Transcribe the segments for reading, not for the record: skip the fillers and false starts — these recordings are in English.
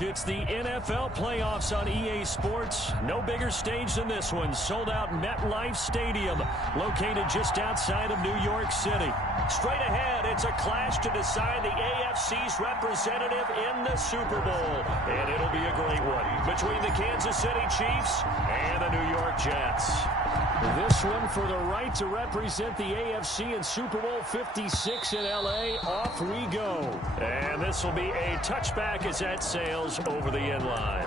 It's the NFL playoffs on EA Sports. No bigger stage than this one. Sold out MetLife Stadium, located just outside of New York City. Straight ahead, it's a clash to decide the AFC's representative in the Super Bowl. And it'll be a great one between the Kansas City Chiefs and the New York Jets. This one for the right to represent the AFC in Super Bowl 56 in L.A. Off we go. And this will be a touchback as that sails over the end line.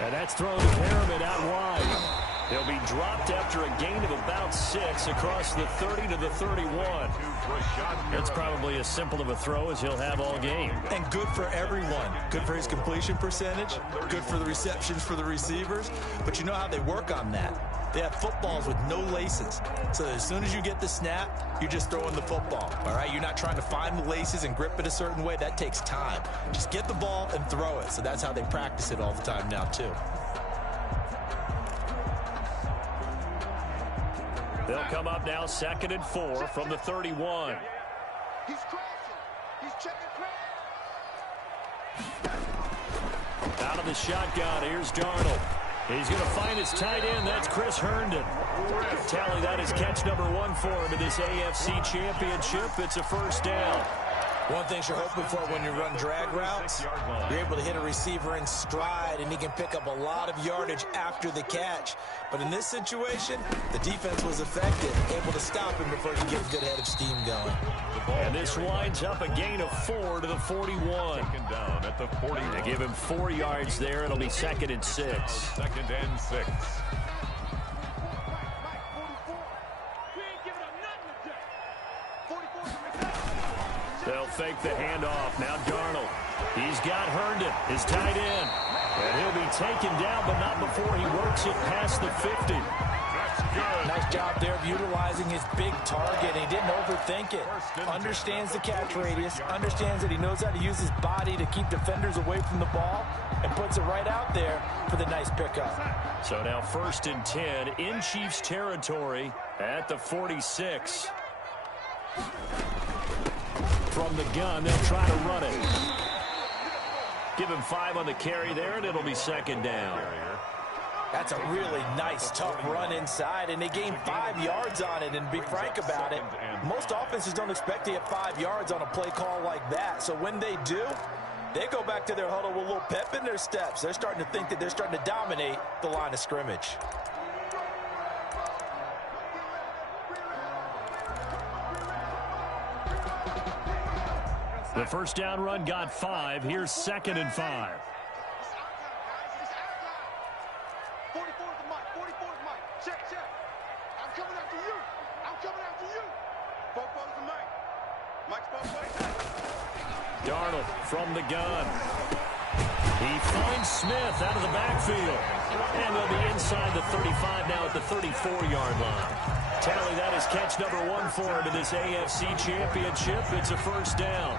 And that's thrown to Pyramid out wide. He'll be dropped after a gain of about 6 across the 30 to the 31. It's probably as simple of a throw as he'll have all game. And good for everyone. Good for his completion percentage. Good for the receptions for the receivers. But you know how they work on that. They have footballs with no laces. So as soon as you get the snap, you're just throwing the football. All right? You're not trying to find the laces and grip it a certain way. That takes time. Just get the ball and throw it. So that's how they practice it all the time now, too. They'll come up now 2nd and 4 from the 31. He's crashing. He's checking crash. Out of the shotgun, here's Darnold. He's going to find his tight end. That's Chris Herndon. Tally, that is catch number 1 for him in this AFC Championship. It's a first down. One thing you're hoping for when you run drag routes, you're able to hit a receiver in stride, and he can pick up a lot of yardage after the catch. But in this situation, the defense was effective, able to stop him before he get a good head of steam going. And this winds up a gain of 4 to the 41. Down at the 40. They give him 4 yards there. It'll be 2nd and 6. 2nd and 6. They'll fake the handoff. Now Darnold. He's got Herndon, his tight end. And he'll be taken down, but not before he works it past the 50. That's good. Nice job there of utilizing his big target. He didn't overthink it. Understands the catch radius. Understands that he knows how to use his body to keep defenders away from the ball. And puts it right out there for the nice pickup. So now 1st and 10 in Chiefs territory at the 46. From the gun, they'll try to run it. Give him 5 on the carry there, and it'll be 2nd down. That's a really nice, tough run inside, and they gained 5 yards on it. And to be frank about it, most offenses don't expect to get 5 yards on a play call like that. So when they do, they go back to their huddle with a little pep in their steps. They're starting to think that they're starting to dominate the line of scrimmage. The first down run got 5. Here's 2nd and 5. 44 is the mic. 44 is the mic. Check. I'm coming after you. I'm coming after you. 44 is the mic. Mike's 44. Darnold from the gun. He finds Smith out of the backfield. And they'll be inside the 35 now at the 34-yard line. Tally, that is catch number 1 for him in this AFC Championship. It's a first down.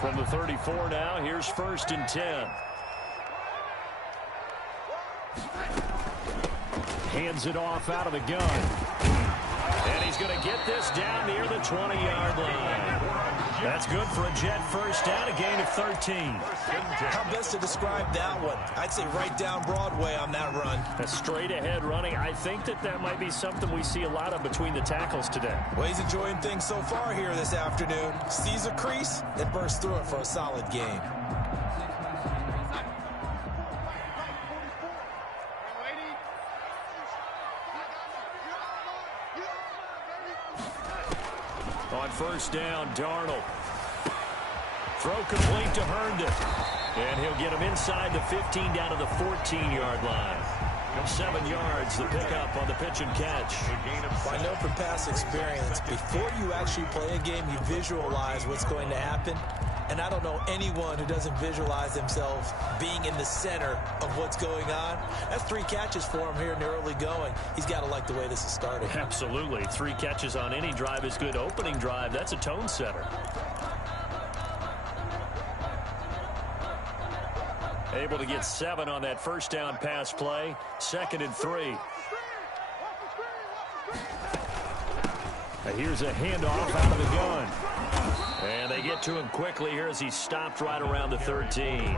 From the 34 now, here's 1st and 10. Hands it off out of the gun. And he's going to get this down near the 20-yard line. That's good for a Jet first down, a gain of 13. How best to describe that one? I'd say right down Broadway on that run. A straight-ahead running. I think that might be something we see a lot of between the tackles today. Well, he's enjoying things so far here this afternoon. Sees a crease and bursts through it for a solid gain. On first down, Darnold. Throw complete to Herndon. And he'll get him inside the 15 down to the 14-yard line. 7 yards, the pickup on the pitch and catch. I know from past experience, before you actually play a game, you visualize what's going to happen. And I don't know anyone who doesn't visualize themselves being in the center of what's going on. That's 3 catches for him here in the early going. He's got to like the way this is starting. Absolutely. 3 catches on any drive is good. Opening drive, that's a tone setter. Able to get 7 on that first down pass play. 2nd and 3. Here's a handoff out of the gun. And they get to him quickly here as he stopped right around the 13.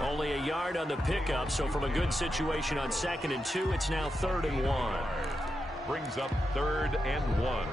Only a yard on the pickup, so from a good situation on 2nd and 2, it's now 3rd and 1. Brings up 3rd and 1.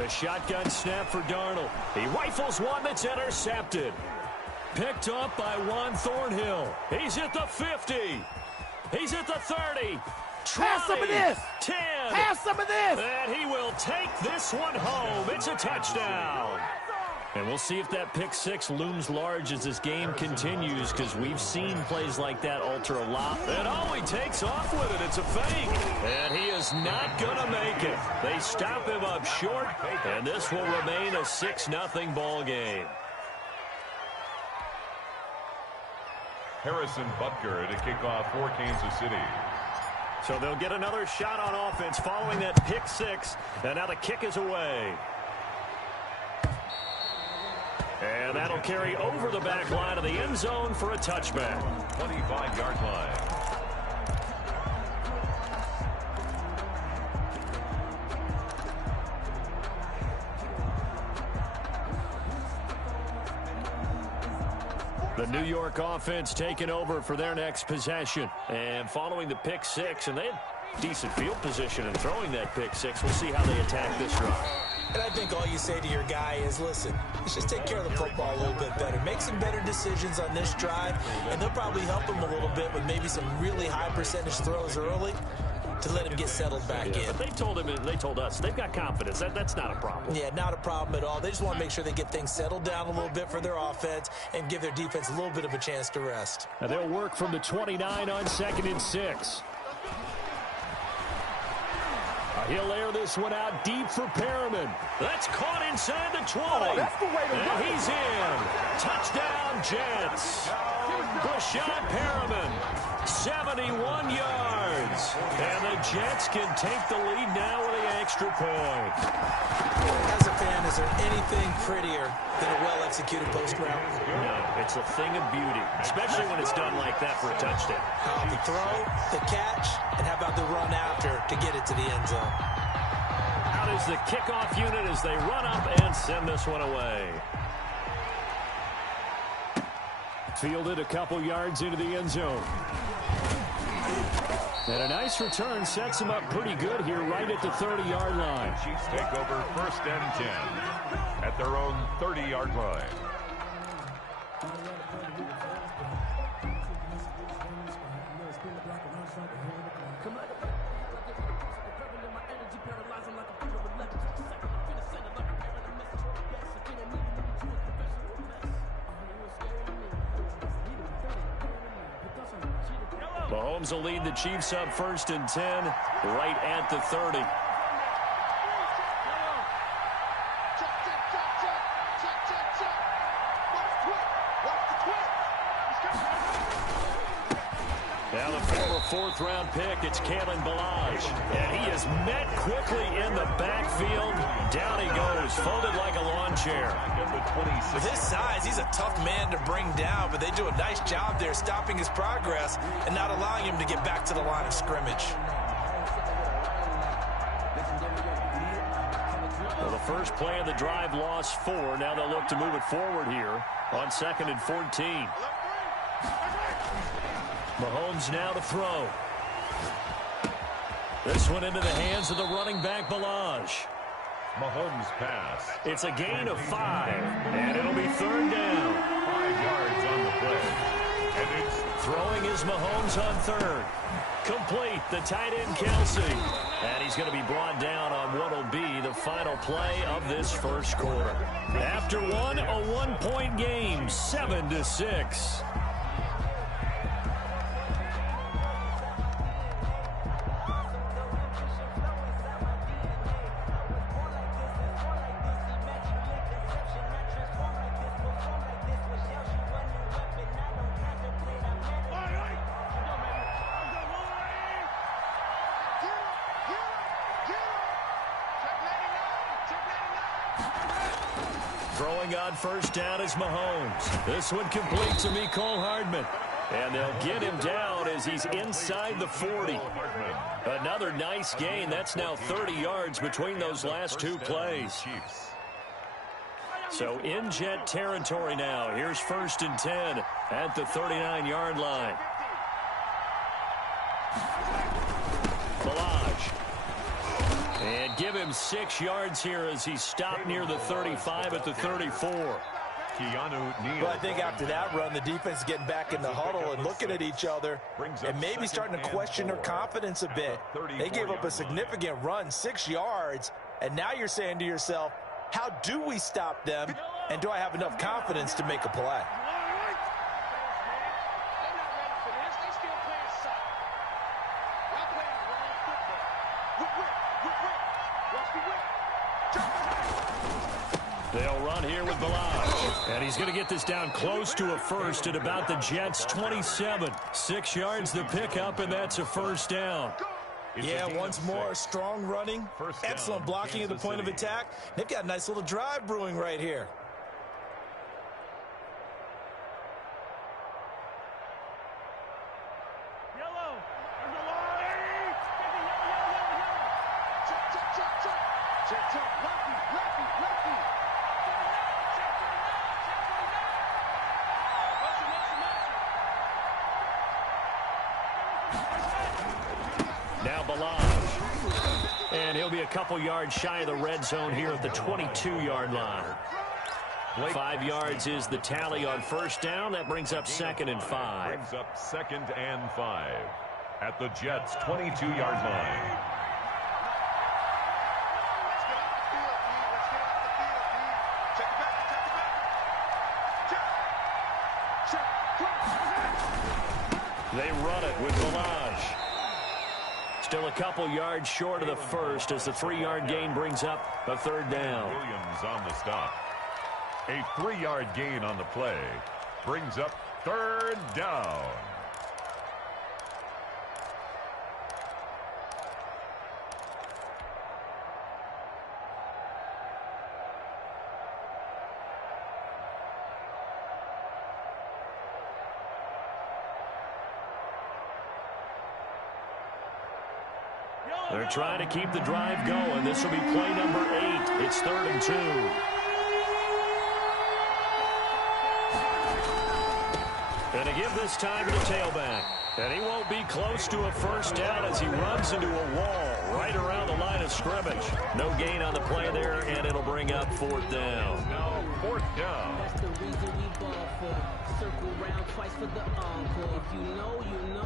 A shotgun snap for Darnold. He rifles one that's intercepted. Picked up by Juan Thornhill. He's at the 50. He's at the 30. 20, have some of this. 10. Have some of this. And he will take this one home. It's a touchdown. And we'll see if that pick 6 looms large as this game continues, because we've seen plays like that alter a lot. And oh, he takes off with it. It's a fake. And he is not going to make it. They stop him up short, and this will remain a 6-0 ball game. Harrison Butker to kick off for Kansas City. So they'll get another shot on offense following that pick 6, and now the kick is away. And that'll carry over the back line of the end zone for a touchback. 25-yard line. The New York offense taking over for their next possession. And following the pick 6, and they had decent field position in throwing that pick 6. We'll see how they attack this drive. And I think all you say to your guy is, listen, let's just take care of the football a little bit better. Make some better decisions on this drive, and they'll probably help him a little bit with maybe some really high percentage throws early to let him get settled back in. But they told us they've got confidence. That's not a problem. Yeah, not a problem at all. They just want to make sure they get things settled down a little bit for their offense and give their defense a little bit of a chance to rest. Now they'll work from the 29 on 2nd and 6. He'll air this one out deep for Perriman. That's caught inside the 20. Oh, that's the way to and he's in. Touchdown, Jets. Brashad Perriman, 71 yards. And the Jets can take the lead now with an extra point. As a fan, is there anything prettier than a well-executed post route? No, it's a thing of beauty, especially when it's done like that for a touchdown. The throw, the catch, and how about the run after to get it to the end zone? Out is the kickoff unit as they run up and send this one away. Fielded a couple yards into the end zone. And a nice return sets him up pretty good here right at the 30-yard line. Chiefs take over 1st and 10 at their own 30-yard line. Mahomes will lead the Chiefs up 1st and 10 right at the 30. Now the former 4th-round pick, it's Kalen Ballage. And he is met quickly in the backfield. Down he goes, folded like a lawn chair. With his size, he's a tough man to bring down, but they do a nice job there stopping his progress and not allowing him to get back to the line of scrimmage. Well, the first play of the drive lost 4. Now they'll look to move it forward here on 2nd and 14. Mahomes now to throw. This one into the hands of the running back, BLiTZ. Mahomes pass. It's a gain of 5, and it'll be 3rd down. 5 yards on the play. And it's throwing is Mahomes on 3rd. Complete, the tight end, Kelsey. And he's going to be brought down on what will be the final play of this first quarter. After one, a 1-point game, 7-6. Throwing on first down is Mahomes. This one complete to Mecole Hardman. And they'll get him down as he's inside the 40. Another nice gain. That's now 30 yards between those last 2 plays. So in Jet territory now. Here's 1st and 10 at the 39-yard line. BLiTZ. And give him 6 yards here as he stopped near the 35 at the 34. Well, I think after that run, the defense is getting back in the huddle and looking at each other and maybe starting to question their confidence a bit. They gave up a significant run, 6 yards, and now you're saying to yourself, how do we stop them, and do I have enough confidence to make a play? They'll run here with BLiTZ. And he's going to get this down close to a first at about the Jets' 27. 6 yards the pickup, and that's a first down. Yeah, once more, strong running, excellent blocking at the point of attack. They've got a nice little drive brewing right here. Now BLiTZ. And he'll be a couple yards shy of the red zone here at the 22-yard line. 5 yards is the tally on first down. That brings up 2nd and 5. Brings up 2nd and 5 at the Jets' 22-yard line. They run it with BLiTZ. Still a couple yards short of the first as the 3-yard gain brings up a 3rd down. Williams on the stop. A 3-yard gain on the play brings up 3rd down. They're trying to keep the drive going. This will be play number 8. It's 3rd and 2. And to give this time to the tailback. And he won't be close to a first down as he runs into a wall right around the line of scrimmage. No gain on the play there, and it'll bring up 4th down. Now 4th down. That's the reason we ball for. Circle round twice for the encore. If you know, you know.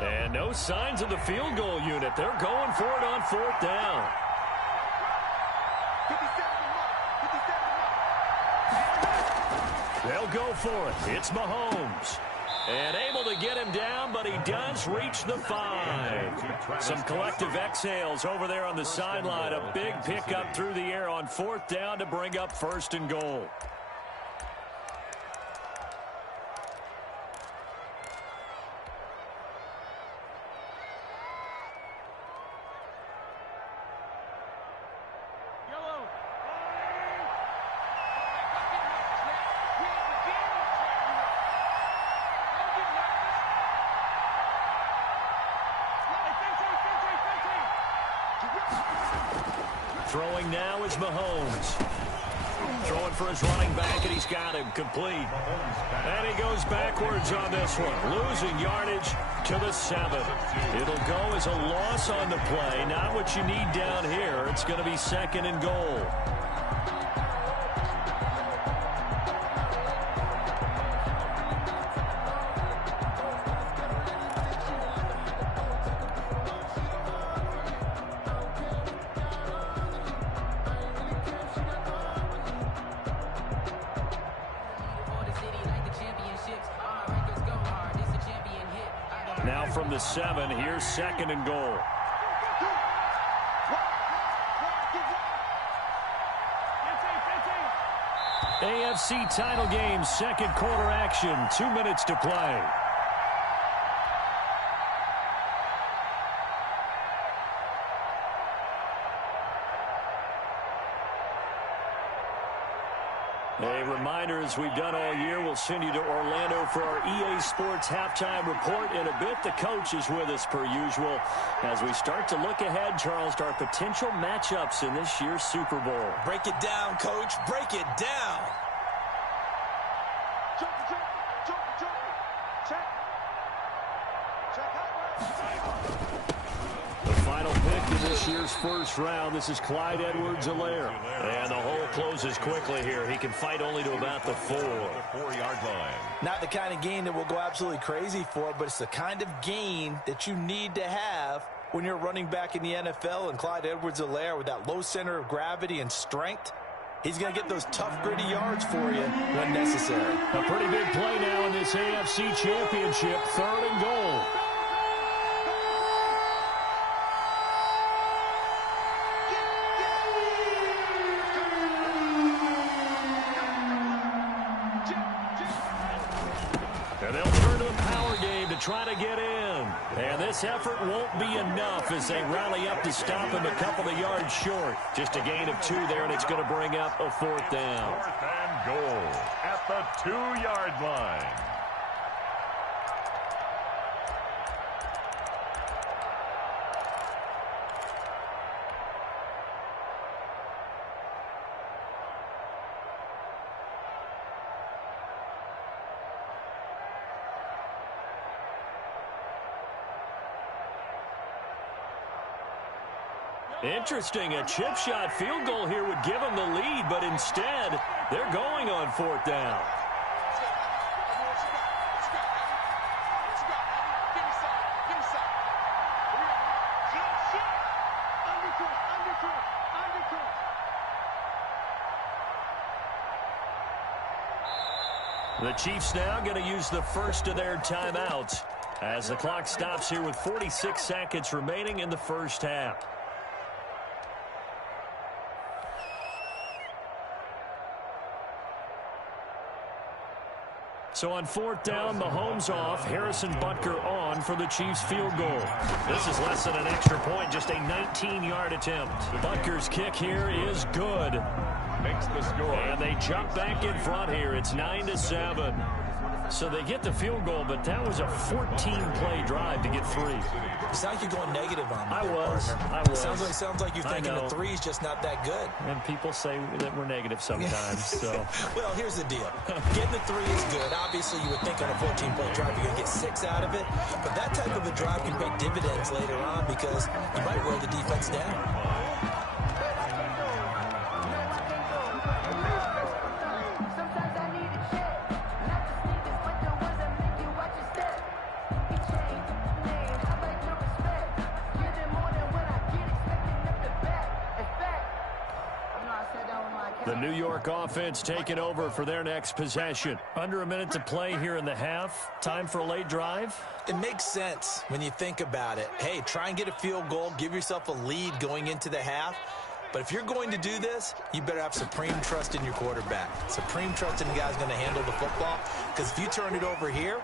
And no signs of the field goal unit. They're going for it on 4th down. They'll go for it. It's Mahomes. And able to get him down, but he does reach the 5. Some collective exhales over there on the sideline. A big pickup through the air on 4th down to bring up 1st and goal. Throwing now is Mahomes. Throwing for his running back, and he's got him complete. And he goes backwards on this one, losing yardage to the 7. It'll go as a loss on the play. Not what you need down here. It's going to be 2nd and goal. Now from the 7, here's 2nd and goal. AFC title game, 2nd quarter action, 2 minutes to play. A reminder, as we've done all year, we'll send you to Orlando for our EA Sports halftime report in a bit. The coach is with us per usual as we start to look ahead, Charles, to our potential matchups in this year's Super Bowl. Break it down, Coach. Break it down. The final pick in this year's first round. This is Clyde Edwards-Helaire. And the hole closes quickly here. He can fight only to about the 4. 4-yard line. Not the kind of gain that we'll go absolutely crazy for, but it's the kind of gain that you need to have when you're running back in the NFL. And Clyde Edwards-Helaire, with that low center of gravity and strength, he's going to get those tough, gritty yards for you when necessary. A pretty big play now in this AFC Championship. 3rd and goal. And they'll turn to the power game to try to get in. And this effort won't be enough as they rally up to stop him a couple of yards short. Just a gain of 2 there, and it's going to bring up a 4th down. 4th and goal at the 2-yard line. Interesting, a chip shot field goal here would give them the lead, but instead, they're going on 4th down. The Chiefs now going to use the first of their timeouts as the clock stops here with 46 seconds remaining in the first half. So on 4th down, Mahomes off, Harrison Butker on for the Chiefs field goal. This is less than an extra point, just a 19-yard attempt. Butker's kick here is good. Makes the score. And they jump back in front here. It's 9-7. So they get the field goal, but that was a 14-play drive to get 3. It sounds like you're going negative on me. I was. Sounds like you're thinking the 3's just not that good. And people say that we're negative sometimes. So. Well, here's the deal. Getting the 3 is good. Obviously, you would think on a 14-play drive you're going to get 6 out of it. But that type of a drive can pay dividends later on because you might wear the defense down. The New York offense taking over for their next possession. Under a minute to play here in the half. Time for a late drive. It makes sense when you think about it. Hey, try and get a field goal. Give yourself a lead going into the half. But if you're going to do this, you better have supreme trust in your quarterback. Supreme trust in the guy's going to handle the football. Because if you turn it over here,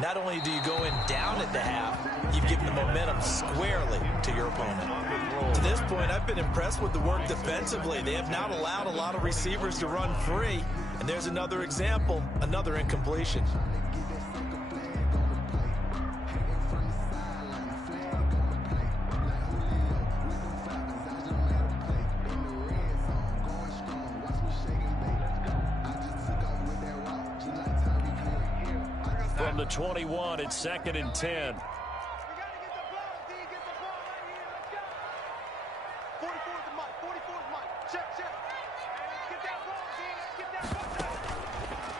not only do you go in down at the half, you've given the momentum squarely to your opponent. To this point, I've been impressed with the work defensively. They have not allowed a lot of receivers to run free. And there's another example, another incompletion. the 21. It's 2nd and 10.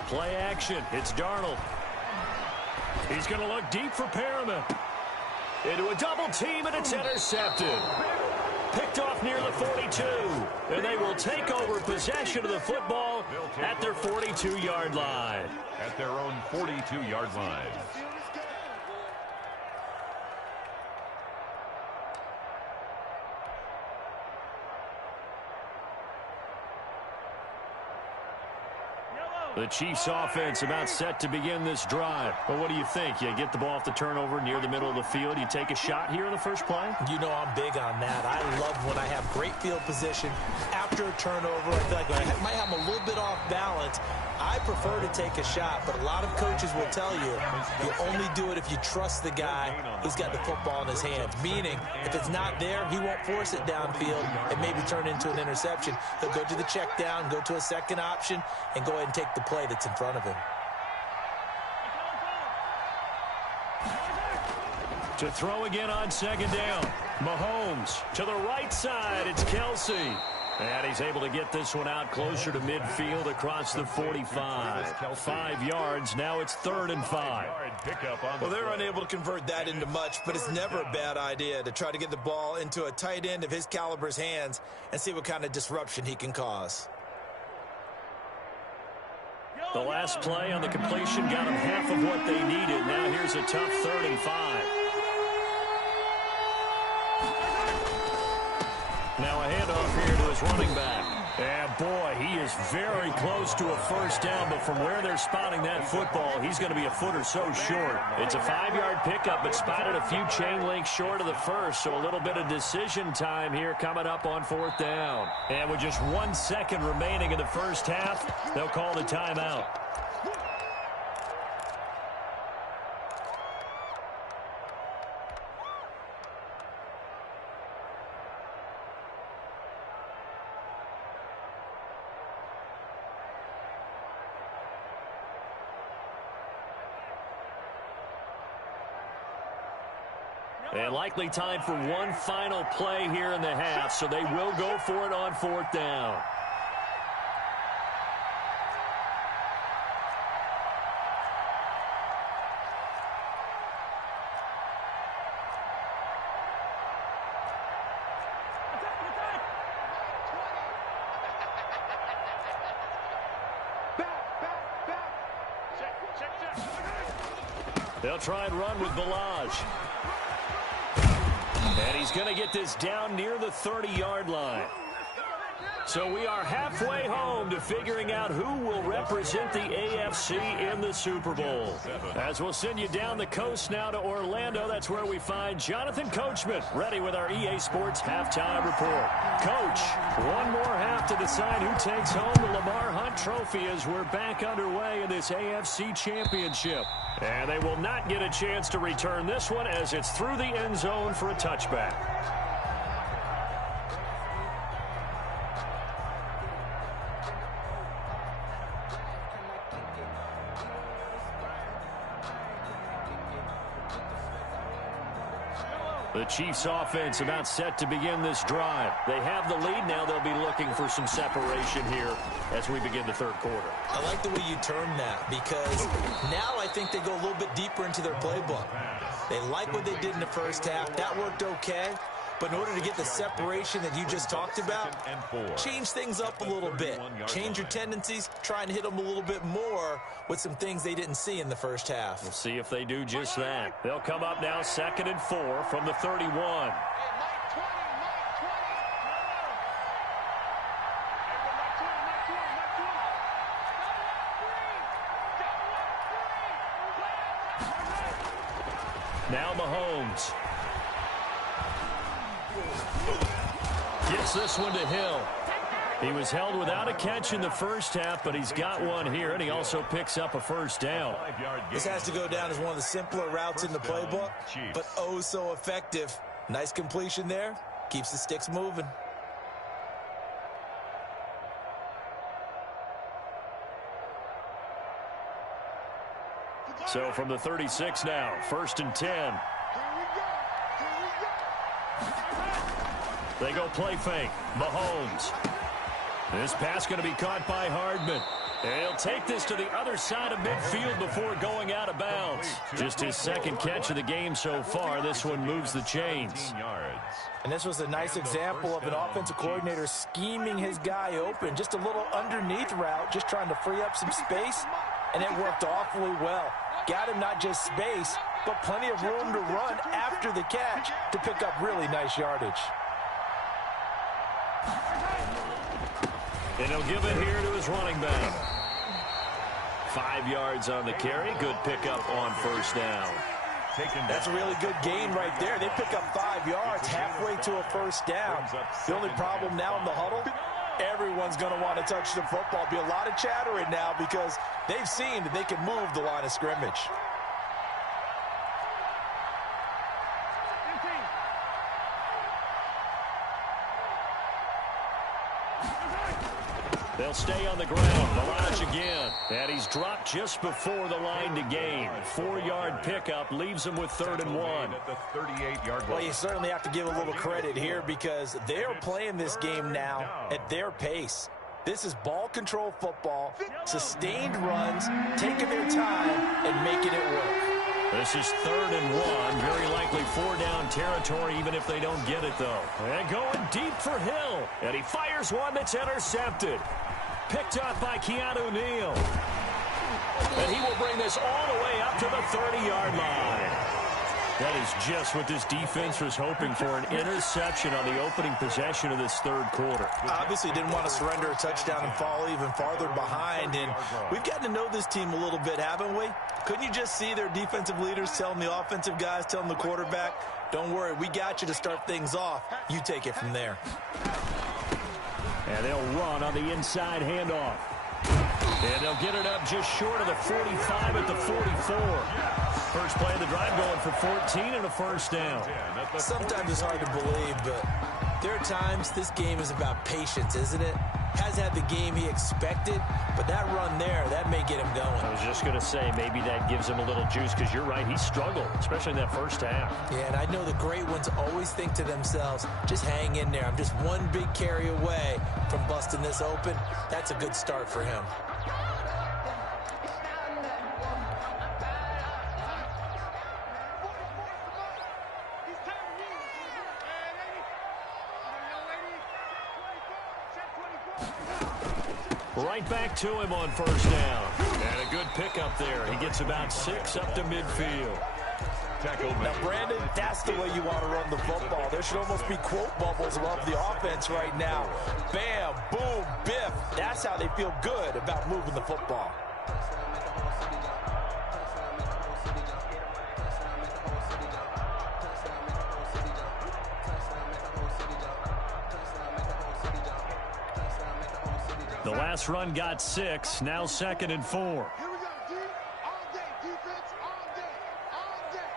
Play action. It's Darnold. He's going to look deep for Perriman. Into a double team, and it's intercepted. Picked off near the 42. And they will take over possession of the football at their 42-yard line. At their own 42-yard line. The Chiefs offense about set to begin this drive. But what do you think? You get the ball off the turnover near the middle of the field. You take a shot here in the first play? You know I'm big on that. I love when I have great field position after a turnover. I feel like I might have a little bit off balance. I prefer to take a shot, but a lot of coaches will tell you only do it if you trust the guy who's got the football in his hands. Meaning, if it's not there, he won't force it downfield and maybe turn into an interception. He'll go to the check down, go to a second option, and go ahead and take the play that's in front of him. To throw again on 2nd down. Mahomes to the right side. It's Kelsey. And he's able to get this one out closer to midfield across the 45. 5 yards. Now it's 3rd and 5. Well, they're unable to convert that into much, but it's never a bad idea to try to get the ball into a tight end of his caliber's hands and see what kind of disruption he can cause. The last play on the completion got them half of what they needed. Now here's a tough 3rd and 5. Now a handoff here to his running back. And boy, he is very close to a first down, but from where they're spotting that football, he's going to be a foot or so short. It's a 5-yard pickup, but spotted a few chain links short of the first, so a little bit of decision time here coming up on 4th down. And with just 1 second remaining in the first half, they'll call the timeout. And likely time for one final play here in the half, so they will go for it on 4th down. They'll try and run with BLiTZ. And he's going to get this down near the 30-yard line. So we are halfway home to figuring out who will represent the AFC in the Super Bowl. As we'll send you down the coast now to Orlando, that's where we find Jonathan Coachman, ready with our EA Sports Halftime Report. Coach, one more half to decide who takes home the Lamar Hunt Trophy as we're back underway in this AFC Championship. And they will not get a chance to return this one as it's through the end zone for a touchback. The Chiefs offense about set to begin this drive. They have the lead. Now they'll be looking for some separation here as we begin the third quarter. I like the way you term that because now I think they go a little bit deeper into their playbook. They like what they did in the first half. That worked okay. But in order to get the separation that you just talked about, change things up a little bit. Change your tendencies, try and hit them a little bit more with some things they didn't see in the first half. We'll see if they do just that. They'll come up now 2nd and 4 from the 31. Now Mahomes. Gets this one to Hill. He was held without a catch in the first half, but he's got one here, and he also picks up a first down. This has to go down as one of the simpler routes in the playbook, but oh so effective. Nice completion there. Keeps the sticks moving. So from the 36 now, 1st and 10. They go play fake. Mahomes. This pass going to be caught by Hardman. And he'll take this to the other side of midfield before going out of bounds. Just his second catch of the game so far. This one moves the chains. And this was a nice example of an offensive coordinator scheming his guy open. Just a little underneath route, just trying to free up some space. And it worked awfully well. Got him not just space, but plenty of room to run after the catch to pick up really nice yardage. And he'll give it here to his running back. 5 yards on the carry. Good pickup on 1st down. That's a really good gain right there. They pick up 5 yards halfway to a 1st down. The only problem now in the huddle, everyone's going to want to touch the football. Be a lot of chattering now because they've seen that they can move the line of scrimmage. They'll stay on the ground. Balaj again. And he's dropped just before the line to gain. 4-yard pickup leaves him with 3rd and 1. At the 38-yard line. Well, you certainly have to give a little credit here because they're playing this game now at their pace. This is ball control football, sustained runs, taking their time and making it work. This is 3rd and 1. Very likely 4-down territory even if they don't get it, though. And going deep for Hill. And he fires one that's intercepted. Picked up by Keanu Neal. And he will bring this all the way up to the 30-yard line. That is just what this defense was hoping for, an interception on the opening possession of this 3rd quarter. Obviously didn't want to surrender a touchdown and fall even farther behind. And we've gotten to know this team a little bit, haven't we? Couldn't you just see their defensive leaders telling the offensive guys, telling the quarterback, don't worry, we got you to start things off. You take it from there. And they'll run on the inside handoff. And they'll get it up just short of the 45 at the 44. First play of the drive going for 14 and a 1st down. Sometimes it's hard to believe, but there are times this game is about patience, isn't it? Has had the game he expected, but that run there, that may get him going. I was just going to say, maybe that gives him a little juice, because you're right, he struggled, especially in that 1st half. Yeah, and I know the great ones always think to themselves, just hang in there. I'm just one big carry away from busting this open. That's a good start for him. Right back to him on 1st down. And a good pickup there. He gets about 6 up to midfield. Now, Brandon, that's the way you want to run the football. There should almost be quote bubbles above the offense right now. Bam, boom, biff. That's how they feel good about moving the football. The last run got 6, now 2nd and 4. Here we go, D. All day, defense, all day, all day.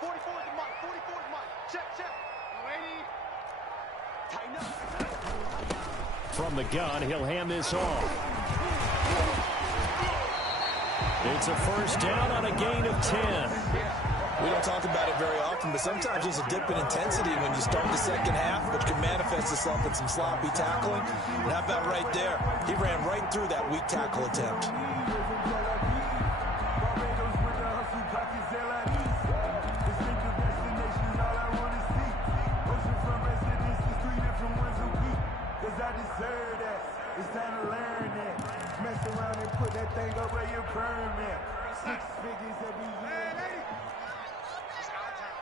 44 is the mic, 44 is the mic. Check. Lady. Tighten up. From the gun, he'll hand this off. It's a 1st down on a gain of 10. We don't talk about it very often, but sometimes there's a dip in intensity when you start the 2nd half, which can manifest itself in some sloppy tackling. And how about right there? He ran right through that weak tackle attempt. It's time to learn that. Mess around and put that thing up where your permit. 6 figures every year. It's our time.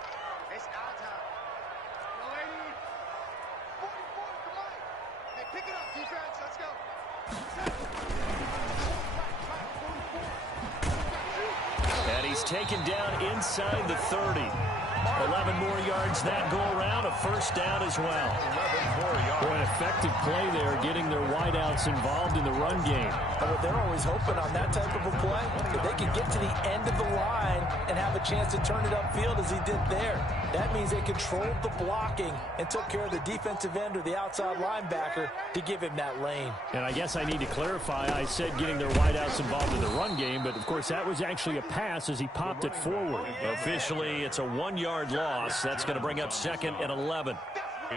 It's our time. The lady. 44 is the mic. Hey, pick it up, defense. Let's go. And he's taken down inside the 30. 11 more yards that go around, a first down as well. 11 more yards. Boy, an effective play there, getting their wideouts involved in the run game. But they're always hoping on that type of a play that they can get to the end of the line and have a chance to turn it upfield as he did there. That means they controlled the blocking and took care of the defensive end or the outside linebacker to give him that lane. And I guess I need to clarify, I said getting their wideouts involved in the run game, but of course that was actually a pass as he popped it forward. Officially, it's a 1-yard loss. That's going to bring up 2nd and 11.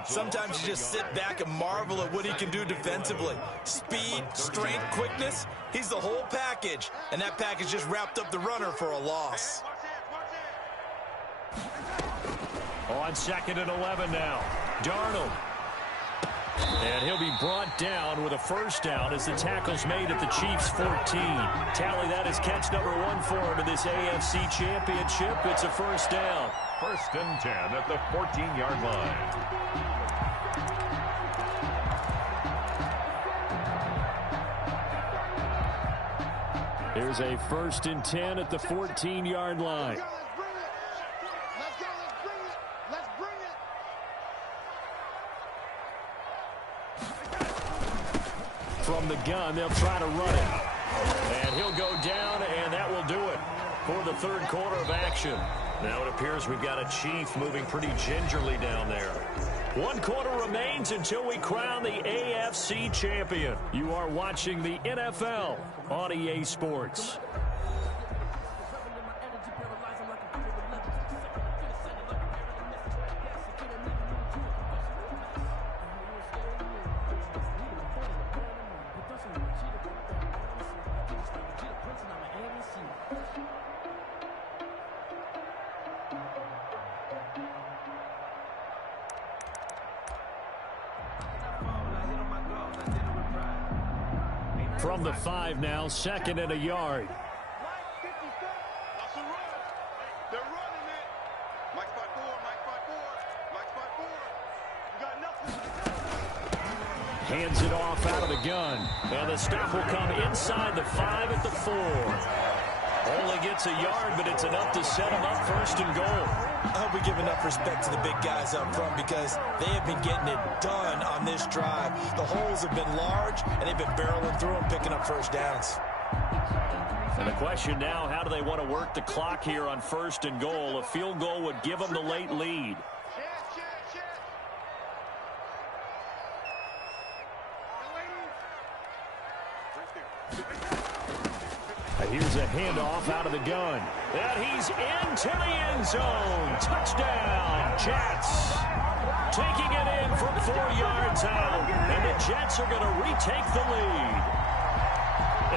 Sometimes you just sit back and marvel at what he can do defensively. Speed, strength, quickness, he's the whole package. And that package just wrapped up the runner for a loss. On 2nd and 11 now. Darnold. And he'll be brought down with a first down as the tackle's made at the Chiefs' 14. Tally that is catch number 1 for him in this AFC Championship. It's a first down. 1st and 10 at the 14-yard line. Here's a 1st and 10 at the 14-yard line. From the gun, they'll try to run it. And he'll go down, and that will do it for the 3rd quarter of action. Now it appears we've got a Chief moving pretty gingerly down there. 1 quarter remains until we crown the AFC champion. You are watching the NFL on EA Sports. From the 5 now, 2nd and a yard. They're running it. Mike spot 4, Mike spot 4, Mike spot 4. You got nothing. Hands it off out of the gun. And the stop will come inside the 5 at the 4. Only gets a yard, but it's enough to set him up 1st and goal. I hope we give enough respect to the big guys up front because they have been getting it done on this drive. The holes have been large, and they've been barreling through them, picking up first downs. And the question now, how do they want to work the clock here on 1st and goal? A field goal would give them the late lead. Here's a handoff out of the gun. And he's into the end zone. Touchdown, Jets. Taking it in from 4 yards out. And the Jets are going to retake the lead.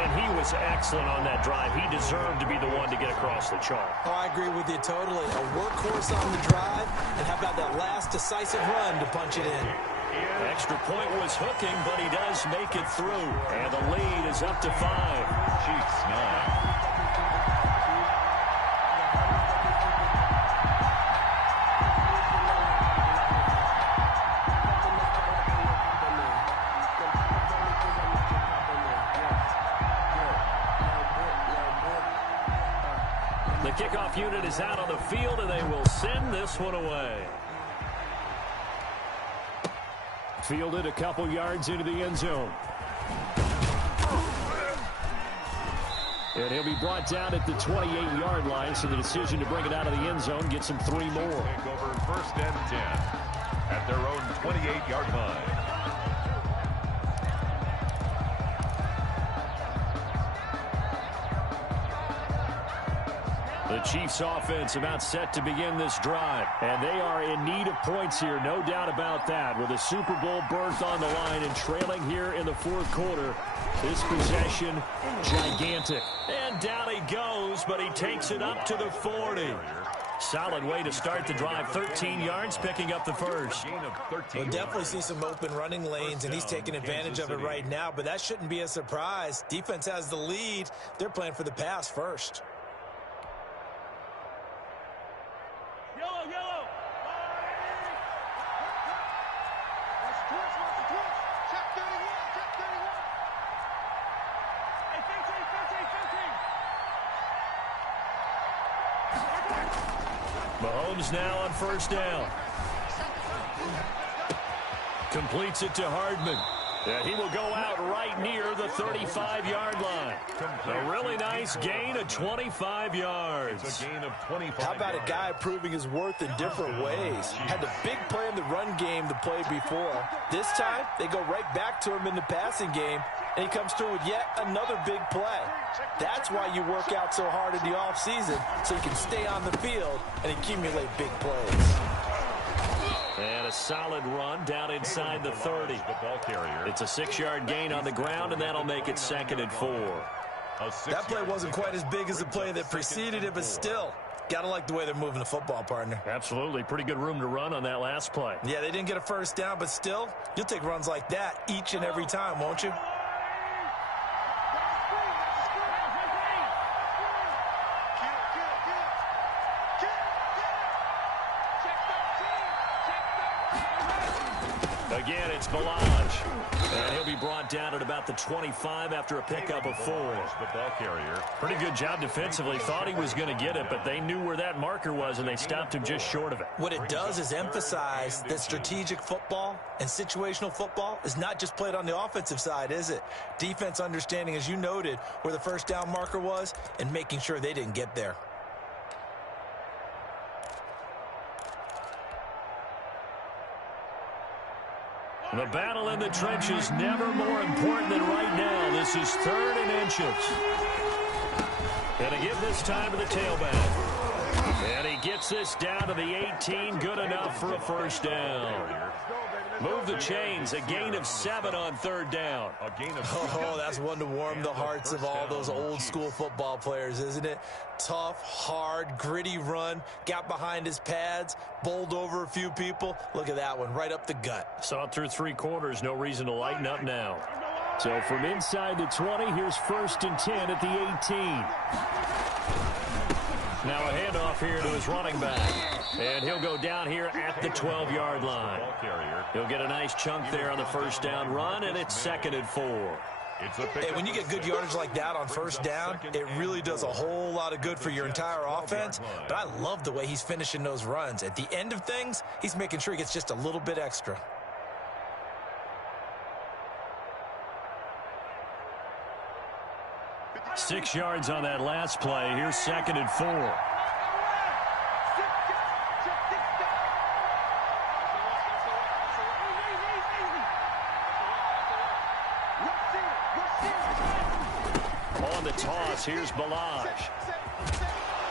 And he was excellent on that drive. He deserved to be the one to get across the chalk. Oh, I agree with you totally. A workhorse on the drive. And how about that last decisive run to punch it in? Extra point was hooking, but he does make it through. And the lead is up to 5. Chiefs 9. The kickoff unit is out on the field, and they will send this one away. Fielded a couple yards into the end zone. And he'll be brought down at the 28-yard line, so the decision to bring it out of the end zone gets him 3 more. Take over 1st and 10 at their own 28-yard line. The Chiefs offense about set to begin this drive. And they are in need of points here, no doubt about that. With a Super Bowl berth on the line and trailing here in the 4th quarter. This possession, gigantic. And down he goes, but he takes it up to the 40. Solid way to start the drive. 13 yards, picking up the first. We'll definitely see some open running lanes, and he's taking advantage of it right now. But that shouldn't be a surprise. Defense has the lead. They're playing for the pass first. Mahomes now on first down. Completes it to Hardman. And he will go out right near the 35-yard line. A really nice gain of 25 yards. It's a gain of 25 How about a guy proving his worth in different ways? Had the big play in the run game the play before. This time, they go right back to him in the passing game, and he comes through with yet another big play. That's why you work out so hard in the offseason, so you can stay on the field and accumulate big plays. And a solid run down inside the 30. The ball carrier. It's a 6-yard gain on the ground, and that'll make it 2nd and 4. That play wasn't quite as big as the play that preceded it, but still, gotta like the way they're moving the football, partner. Absolutely. Pretty good room to run on that last play. Yeah, they didn't get a first down, but still, you'll take runs like that each and every time, won't you? Again, it's BLiTZ. And he'll be brought down at about the 25 after a pickup of 4. The ball carrier. Pretty good job defensively. Thought he was going to get it, but they knew where that marker was, and they stopped him just short of it. What it does is emphasize that strategic football and situational football is not just played on the offensive side, is it? Defense understanding, as you noted, where the first down marker was and making sure they didn't get there. The battle in the trenches never more important than right now. This is 3rd and inches. Gonna give this time to the tailback. And he gets this down to the 18. Good enough for a first down. Move the chains. A gain of 7 on 3rd down. Oh, that's one to warm the hearts of all those old school football players, isn't it? Tough, hard, gritty run. Got behind his pads. Bowled over a few people. Look at that one, right up the gut. Saw it through 3 quarters. No reason to lighten up now. So from inside the 20, here's 1st and 10 at the 18. Now a handoff here to his running back. And he'll go down here at the 12-yard line. He'll get a nice chunk there on the first down run, and it's 2nd and 4. Hey, when you get good yardage like that on first down, it really does a whole lot of good for your entire offense. But I love the way he's finishing those runs. At the end of things, he's making sure he gets just a little bit extra. Six yards on that last play. Here's 2nd and 4. On the toss, here's BLiTZ.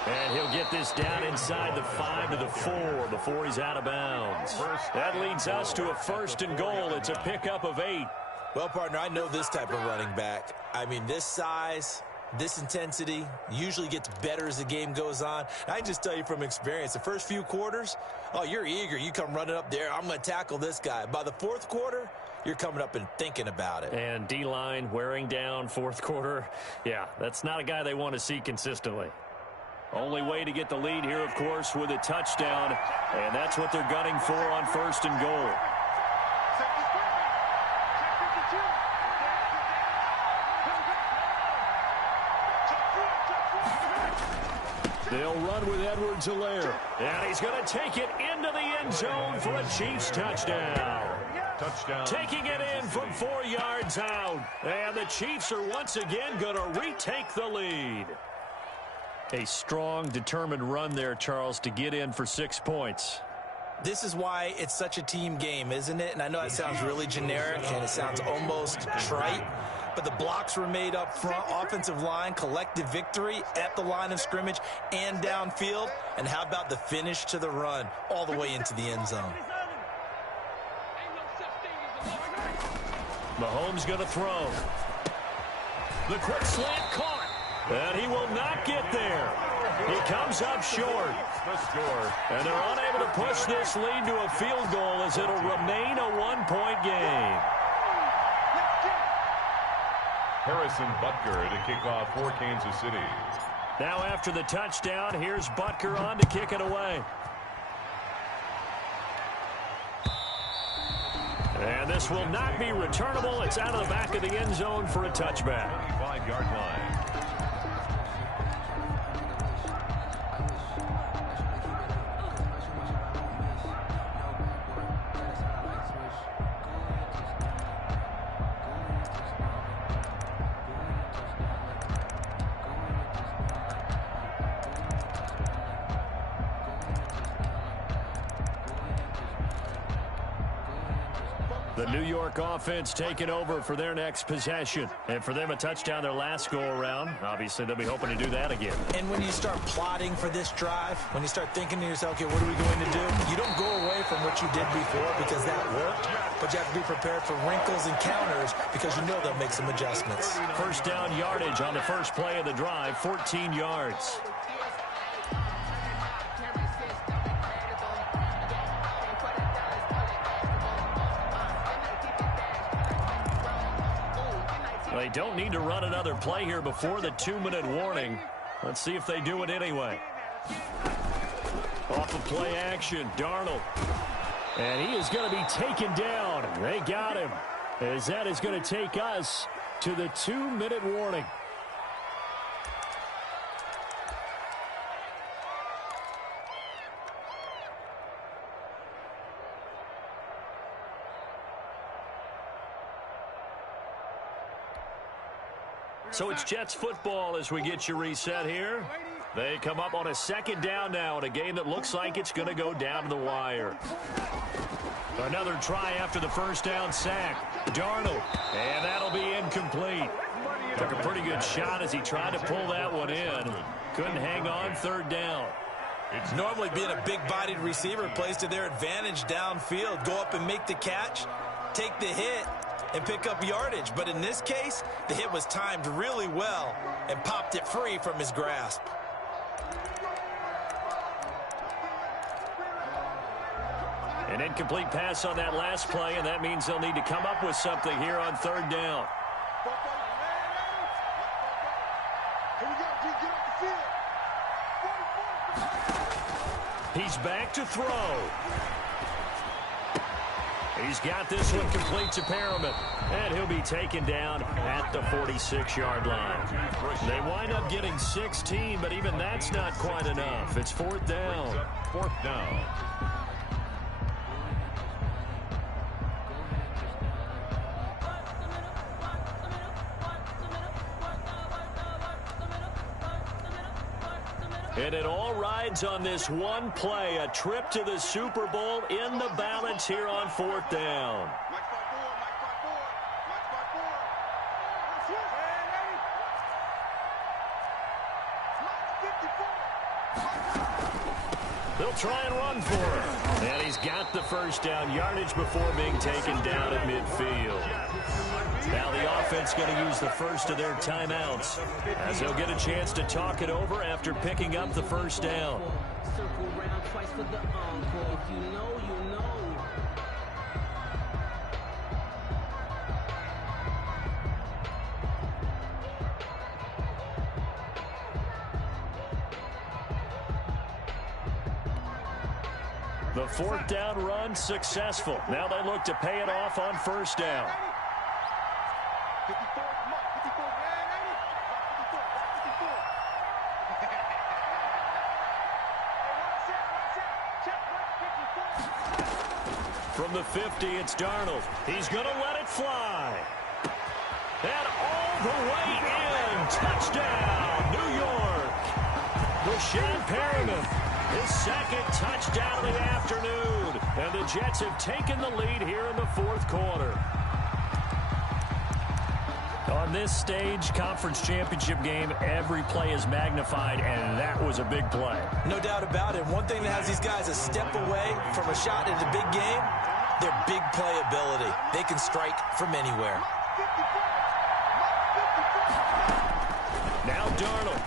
And he'll get this down inside the 5 to the 4 before he's out of bounds. That leads us to a 1st and goal. It's a pickup of 8. Well, partner, I know this type of running back. I mean, this size, this intensity usually gets better as the game goes on. I can just tell you from experience, the first few quarters, oh, you're eager. You come running up there. I'm going to tackle this guy. By the 4th quarter, you're coming up and thinking about it. And D-line wearing down 4th quarter. Yeah, that's not a guy they want to see consistently. Only way to get the lead here, of course, with a touchdown. And that's what they're gunning for on 1st and goal. They'll run with Edwards-Helaire. And he's going to take it into the end zone for a Chiefs touchdown. Taking it in from 4 yards out. And the Chiefs are once again going to retake the lead. A strong, determined run there, Charles, to get in for 6 points. This is why it's such a team game, isn't it? And I know that sounds really generic and it sounds almost trite, but the blocks were made up front, offensive line, collective victory at the line of scrimmage and downfield. And how about the finish to the run all the way into the end zone? Mahomes going to throw. The quick slant caught. And he will not get there. He comes up short. And they're unable to push this lead to a field goal as it'll remain a 1-point game. Harrison Butker to kick off for Kansas City. Now after the touchdown, here's Butker on to kick it away. And this will not be returnable. It's out of the back of the end zone for a touchback. 25-yard line. The New York offense taking over for their next possession. And for them, a touchdown their last go-around. Obviously, they'll be hoping to do that again. And when you start plotting for this drive, when you start thinking to yourself, okay, what are we going to do? You don't go away from what you did before because that worked, but you have to be prepared for wrinkles and counters because you know they'll make some adjustments. First down yardage on the first play of the drive, 14 yards. They don't need to run another play here before the 2-minute warning. Let's see if they do it anyway. Off of play action, Darnold. And he is going to be taken down. They got him. As that is going to take us to the 2-minute warning. So it's Jets football as we get you reset here. They come up on a second down now in a game that looks like it's going to go down to the wire. Another try after the first down sack. Darnold, and that'll be incomplete. Took a pretty good shot as he tried to pull that one in. Couldn't hang on, third down. It's normally being a big-bodied receiver plays to their advantage downfield. Go up and make the catch, take the hit, and pick up yardage. But in this case, the hit was timed really well and popped it free from his grasp. An incomplete pass on that last play, and that means they'll need to come up with something here on third down. He's back to throw. He's got this one complete to Perriman, and he'll be taken down at the 46-yard line. They wind up getting 16, but even that's not quite enough. It's fourth down. Fourth down. And it all rides on this one play, a trip to the Super Bowl in the balance here on fourth down. They'll try and run for it. And he's got the first down yardage before being taken down at midfield. Now the offense going to use the first of their timeouts as they'll get a chance to talk it over after picking up the first down. Circle round twice for the encore. If you know, you know. The fourth down run successful. Now they look to pay it off on first down. From the 50, it's Darnold. He's going to let it fly. And all the way in. Touchdown, New York. Rashawn Perriman. His second touchdown of the afternoon. And the Jets have taken the lead here in the fourth quarter. On this stage, conference championship game, every play is magnified, and that was a big play. No doubt about it. One thing that has these guys a step away from a shot in the big game, their big play ability. They can strike from anywhere. Now Darnold.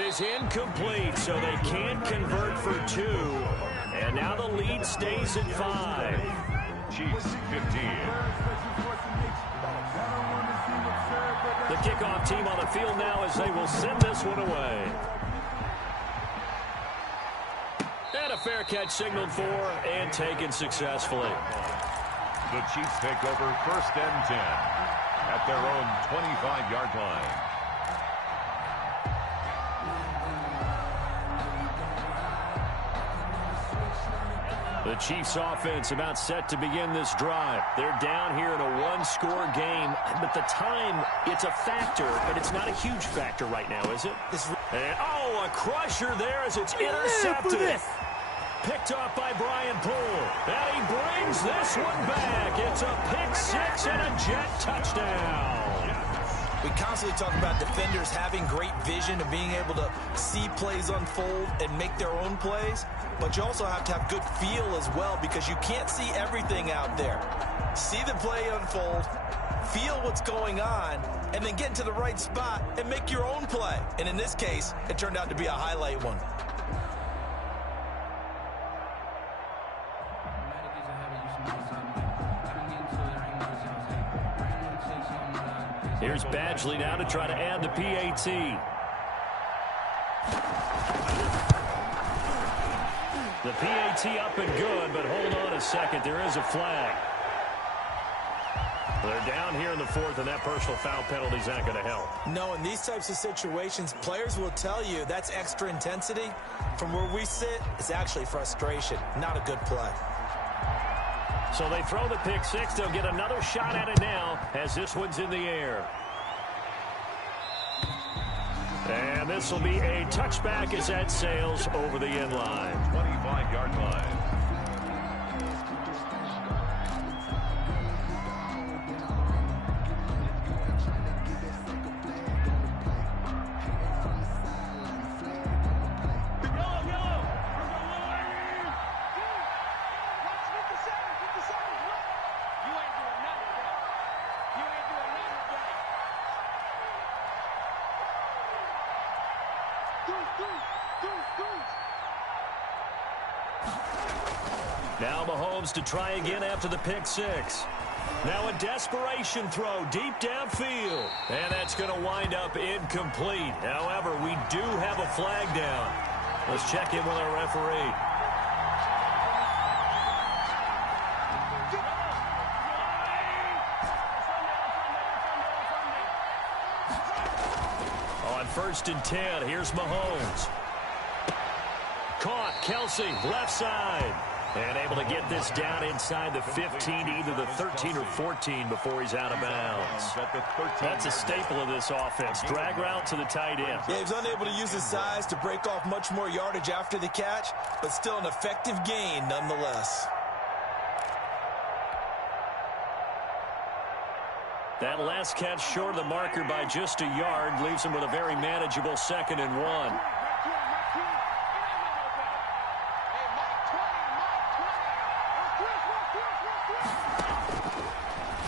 Is incomplete, so they can't convert for two. And now the lead stays at 5. Chiefs 15. The kickoff team on the field now as they will send this one away. And a fair catch signaled for and taken successfully. The Chiefs take over first and 10 at their own 25-yard line. The Chiefs offense about set to begin this drive. They're down here in a one-score game, but the time, it's a factor, but it's not a huge factor right now, is it? And, oh, a crusher there as it's intercepted. Picked off by Brian Poole. And he brings brings this one back. It's a pick six and a Jet touchdown. We constantly talk about defenders having great vision and being able to see plays unfold and make their own plays, but you also have to have good feel as well because you can't see everything out there. See the play unfold, feel what's going on, and then get into the right spot and make your own play. And in this case, it turned out to be a highlight one. Here's Badgley now to try to add the PAT. The PAT up and good, but hold on a second. There is a flag. They're down here in the fourth, and that personal foul penalty is not going to help. No, in these types of situations, players will tell you that's extra intensity. From where we sit, it's actually frustration. Not a good play. So they throw the pick six. They'll get another shot at it now as this one's in the air. And this will be a touchback as that sails over the end line. 25-yard line. Now Mahomes to try again after the pick six. Now a desperation throw deep downfield. And that's going to wind up incomplete. However, we do have a flag down. Let's check in with our referee. On 1st and 10, here's Mahomes. Caught, Kelsey, left side. And able to get this down inside the 15, either the 13 or 14 before he's out of bounds. That's a staple of this offense. Drag route to the tight end. Yeah, he's unable to use his size to break off much more yardage after the catch, but still an effective gain nonetheless. That last catch short of the marker by just a yard leaves him with a very manageable 2nd and 1.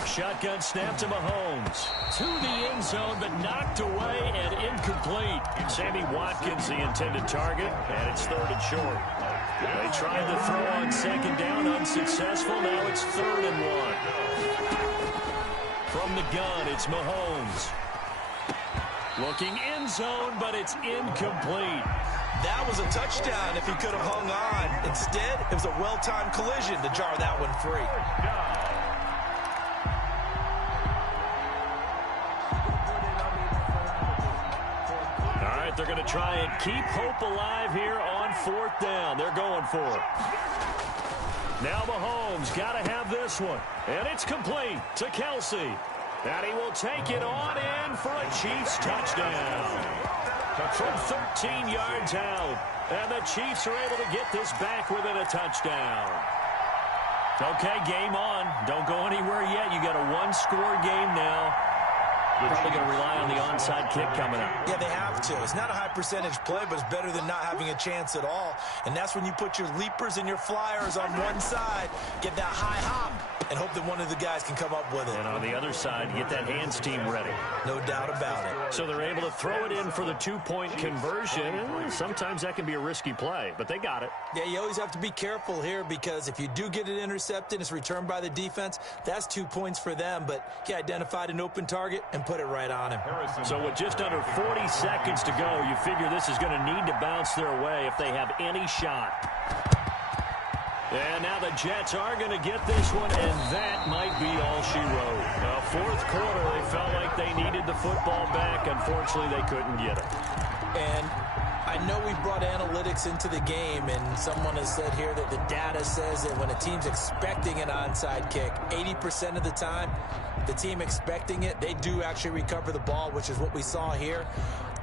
Shotgun snap to Mahomes. To the end zone, but knocked away and incomplete. Sammy Watkins, the intended target, and it's 3rd and short. They tried to throw on 2nd down, unsuccessful. Now it's 3rd and 1. From the gun, it's Mahomes. Looking end zone, but it's incomplete. That was a touchdown if he could have hung on. Instead, it was a well-timed collision to jar that one free. They're going to try and keep hope alive here on 4th down. They're going for it. Now Mahomes got to have this one. And it's complete to Kelsey. And he will take it on in for a Chiefs touchdown. From 13 yards out. And the Chiefs are able to get this back within a touchdown. Okay, game on. Don't go anywhere yet. You got a one-score game now. Probably going to rely on the onside kick coming up. Yeah, they have to. It's not a high percentage play, but it's better than not having a chance at all. And that's when you put your leapers and your flyers on one side, get that high hop, and hope that one of the guys can come up with it. And on the other side, get that hands team ready. No doubt about it. So they're able to throw it in for the 2-point conversion. Sometimes that can be a risky play, but they got it. Yeah, you always have to be careful here because if you do get it intercepted, it's returned by the defense, that's 2 points for them. But he identified an open target and put it right on him. So with just under 40 seconds to go, you figure this is going to need to bounce their way if they have any shot. And now the Jets are going to get this one, and that might be all she wrote. Now, 4th quarter, they felt like they needed the football back. Unfortunately, they couldn't get it. And I know we brought analytics into the game, and someone has said here that the data says that when a team's expecting an onside kick, 80% of the time, the team expecting it, they do actually recover the ball, which is what we saw here.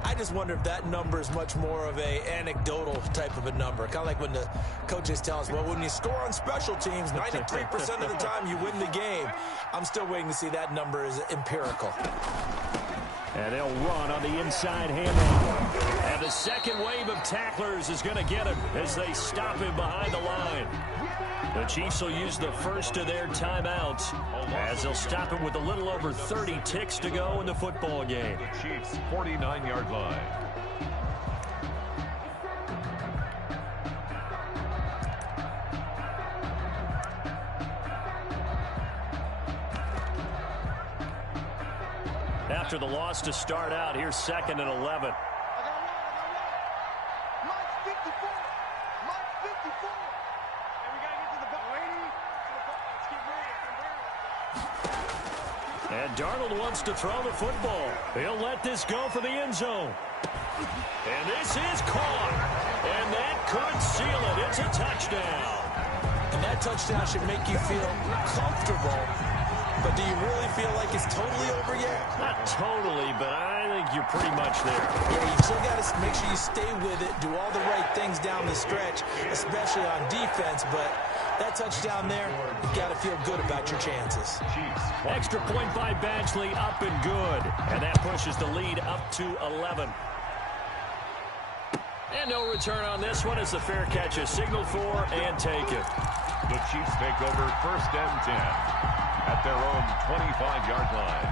I just wonder if that number is much more of a anecdotal type of a number. Kind of like when the coaches tell us, well, when you score on special teams, 93% of the time you win the game. I'm still waiting to see that number is empirical. And they'll run on the inside handoff. And the second wave of tacklers is going to get him as they stop him behind the line. The Chiefs will use the first of their timeouts as they'll stop him with a little over 30 ticks to go in the football game. The Chiefs' 49-yard line. After the loss to start out, here's 2nd and 11. And Darnold wants to throw the football. He'll let this go for the end zone. And this is caught. And that could seal it. It's a touchdown. And that touchdown should make you feel comfortable. But do you really feel like it's totally over yet? Not totally, but I think you're pretty much there. Yeah, you still got to make sure you stay with it, do all the right things down the stretch, especially on defense. But that touchdown there, you got to feel good about your chances. Extra point by Badgley, up and good. And that pushes the lead up to 11. And no return on this one as the fair catch is signaled for and taken. The Chiefs take over 1st and 10 at their own 25-yard line.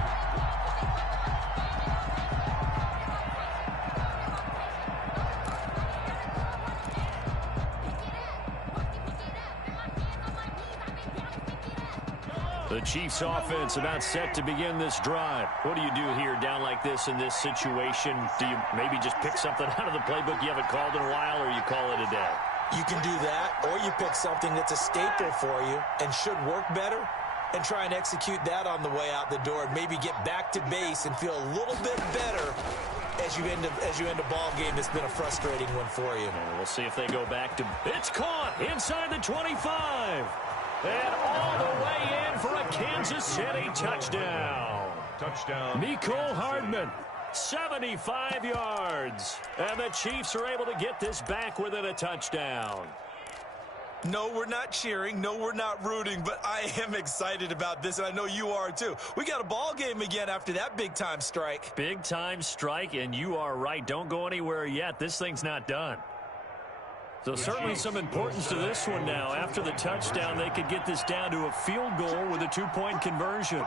The Chiefs offense about set to begin this drive. What do you do here down like this in this situation? Do you maybe just pick something out of the playbook you haven't called in a while, or you call it a day? You can do that, or you pick something that's a staple for you and should work better and try and execute that on the way out the door and maybe get back to base and feel a little bit better as you end a ball game that's been a frustrating one for you. And we'll see if they go back to... It's caught inside the 25. And all the way in for a Kansas City touchdown. Touchdown. Mecole Hardman, 75 yards. And the Chiefs are able to get this back within a touchdown. No, we're not cheering. No, we're not rooting. But I am excited about this, and I know you are too. We got a ball game again after that big-time strike. Big-time strike, and you are right. Don't go anywhere yet. This thing's not done. So certainly some importance to this one now. After the touchdown, they could get this down to a field goal with a 2-point conversion.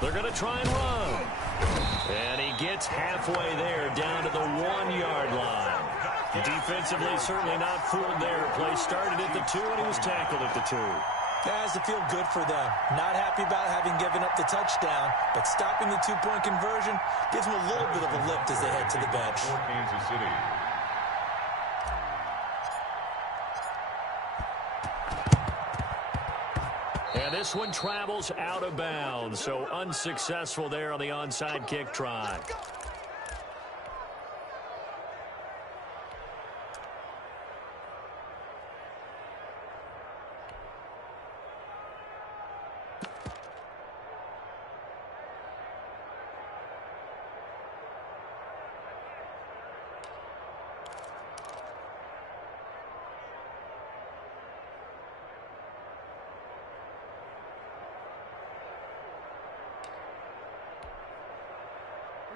They're going to try and run. And he gets halfway there down to the 1-yard line. Defensively, certainly not fooled there. Play started at the 2, and he was tackled at the 2. Has to feel good for them. Not happy about having given up the touchdown, but stopping the 2-point conversion gives them a little bit of a lift as they head to the bench. For Kansas City. And this one travels out of bounds, so unsuccessful there on the onside kick try.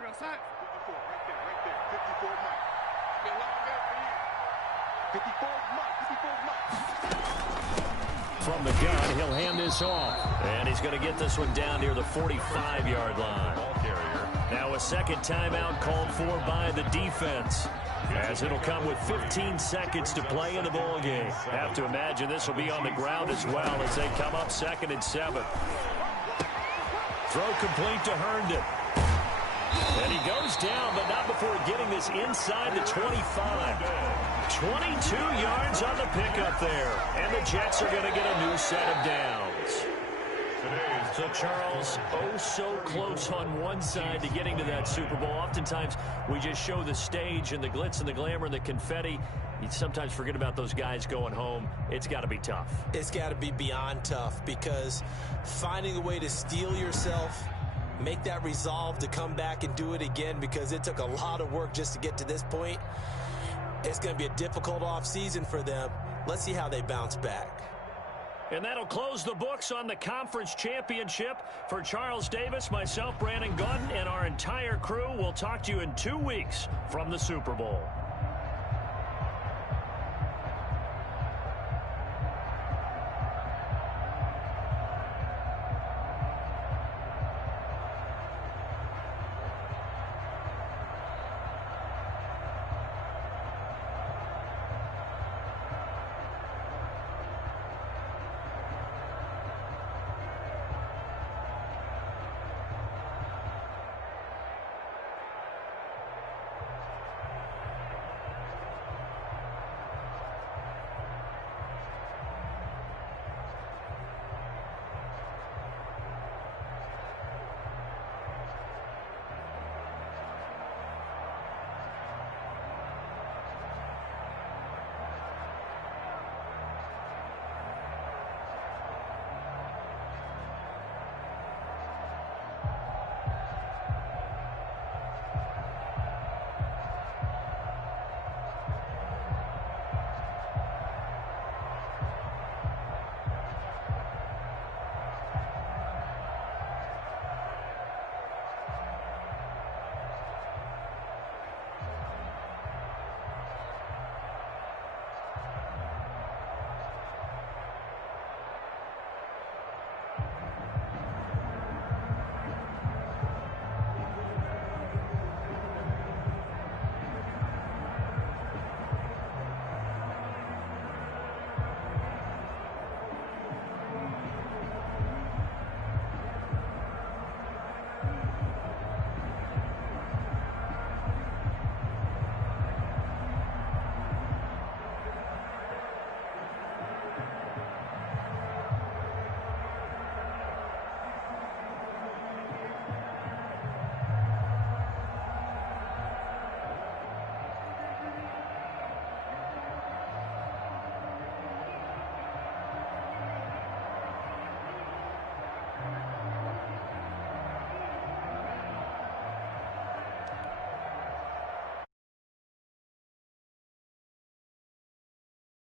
Outside. 54, right there. 54 Mike. Be a long day for you. 54 Mike. From the gun, he'll hand this off. And he's going to get this one down near the 45-yard line. Ball carrier. Now a second timeout called for by the defense, as it'll come with 15 seconds to play in the ball game. Have to imagine this will be on the ground as well as they come up 2nd and 7. Throw complete to Herndon. And he goes down, but not before getting this inside the 25. 22 yards on the pickup there. And the Jets are going to get a new set of downs. Today's So, Charles, oh so close on one side to getting to that Super Bowl. Oftentimes, we just show the stage and the glitz and the glamour and the confetti. You sometimes forget about those guys going home. It's got to be tough. It's got to be beyond tough, because finding a way to steel yourself, make that resolve to come back and do it again, because it took a lot of work just to get to this point. It's going to be a difficult offseason for them. Let's see how they bounce back. And that'll close the books on the conference championship. For Charles Davis, myself, Brandon Gaudin, and our entire crew, we'll talk to you in 2 weeks from the Super Bowl.